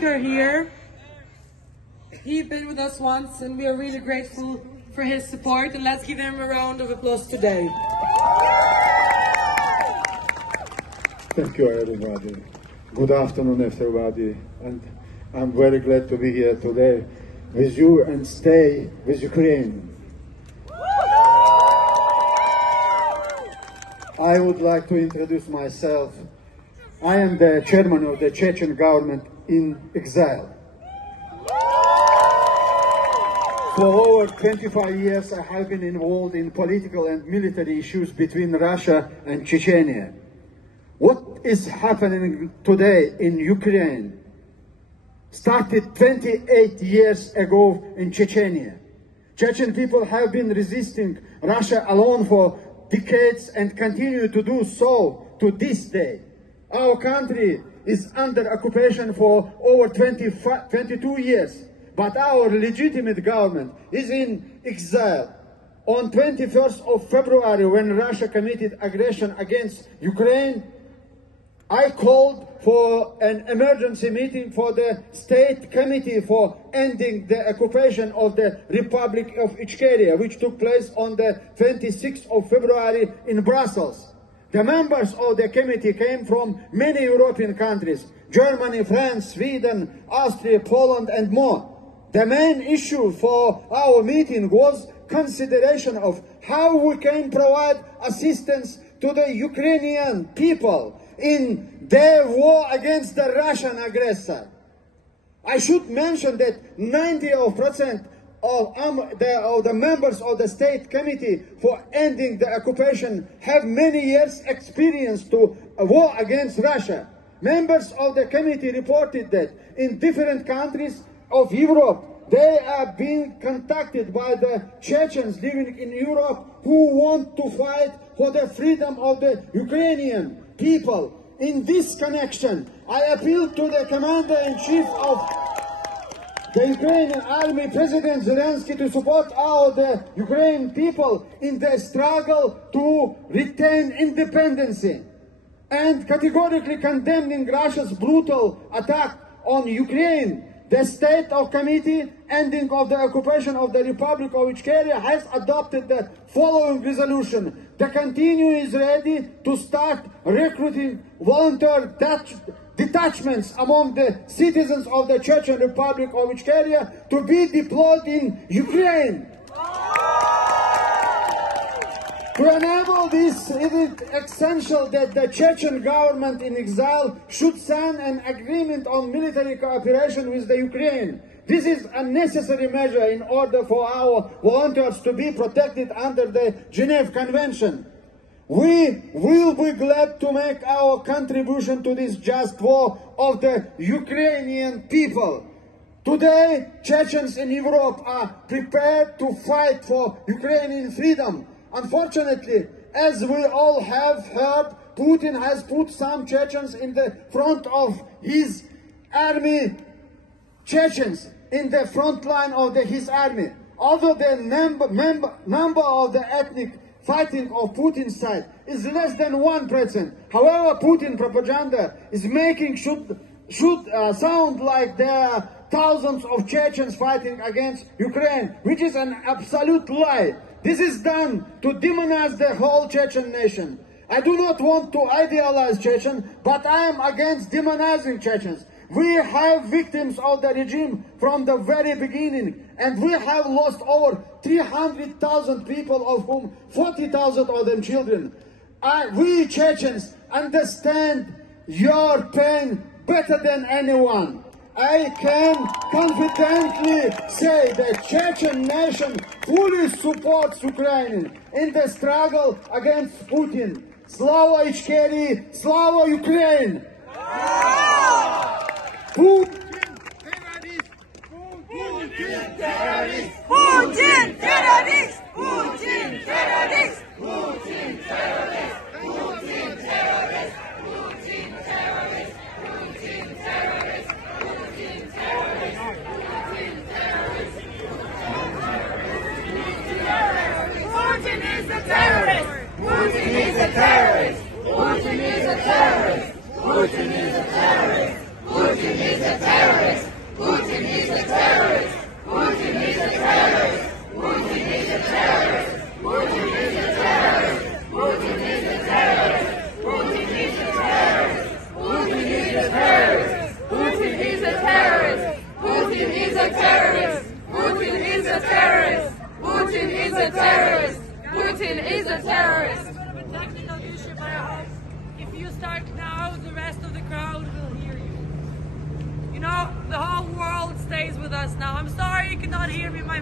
speaker here. He's been with us once and we are really grateful for his support, and let's give him a round of applause today. Thank you, everybody. Good afternoon, everybody. And I'm very glad to be here today with you and stay with Ukraine. I would like to introduce myself. I am the chairman of the Chechen government in exile. For over 25 years, I have been involved in political and military issues between Russia and Chechnya. What is happening today in Ukraine started 28 years ago in Chechnya. Chechen people have been resisting Russia alone for decades and continue to do so to this day. Our country is under occupation for over 22 years, but our legitimate government is in exile. On 21st of February, when Russia committed aggression against Ukraine, I called for an emergency meeting for the State Committee for Ending the Occupation of the Republic of Ichkeria, which took place on the 26th of February in Brussels. The members of the committee came from many European countries: Germany, France, Sweden, Austria, Poland, and more. The main issue for our meeting was consideration of how we can provide assistance to the Ukrainian people in their war against the Russian aggressor. I should mention that 90% of the members of the State Committee for Ending the Occupation have many years' experience to a war against Russia. Members of the committee reported that in different countries of Europe, they are being contacted by the Chechens living in Europe who want to fight for the freedom of the Ukrainian people. In this connection, I appeal to the Commander-in-Chief of the Ukrainian Army, President Zelensky, to support the Ukrainian people in their struggle to retain independence, and categorically condemning Russia's brutal attack on Ukraine. The State Committee Ending of the Occupation of the Republic of Ichkeria has adopted the following resolution. The continue is ready to start recruiting volunteer detachments among the citizens of the Chechen Republic of Ichkeria to be deployed in Ukraine. To enable this, it is essential that the Chechen government in exile should sign an agreement on military cooperation with the Ukraine. This is a necessary measure in order for our volunteers to be protected under the Geneva Convention. We will be glad to make our contribution to this just war of the Ukrainian people. Today, Chechens in Europe are prepared to fight for Ukrainian freedom. Unfortunately, as we all have heard, Putin has put some Chechens in the front of his army, Chechens in the front line of his army. Although the number of the ethnic fighting of Putin's side is less than 1%. However, Putin propaganda is making should sound like there are thousands of Chechens fighting against Ukraine, which is an absolute lie. This is done to demonize the whole Chechen nation. I do not want to idealize Chechen, but I am against demonizing Chechens. We have victims of the regime from the very beginning, and we have lost over 300,000 people, of whom 40,000 of them children. We Chechens understand your pain better than anyone. I can confidently say that Chechen nation fully supports Ukraine in the struggle against Putin. Slava Ichkeria, Slava Ukraine! Putin terrorist! Putin terrorist! Putin terrorist! Putin terrorist! Putin terrorist! Putin terrorist! Putin terrorist! Putin terrorist! Putin terrorist! Putin terrorist! Putin is a terrorist! Putin is a terrorist! Putin is a terrorist! Putin is a terrorist! Putin is a terrorist! is a terrorist. Putin is a terrorist. Putin is a terrorist. Putin is a terrorist. Putin is a terrorist. Putin is a terrorist. Putin is a terrorist. Putin is a terrorist. Putin is a terrorist. Putin is a terrorist. Putin is a terrorist. Putin is a terrorist. A bit of a technical issue, but I hope if you start now, the rest of the crowd will hear you. You know, the whole world stays with us now. I'm sorry you cannot hear me. My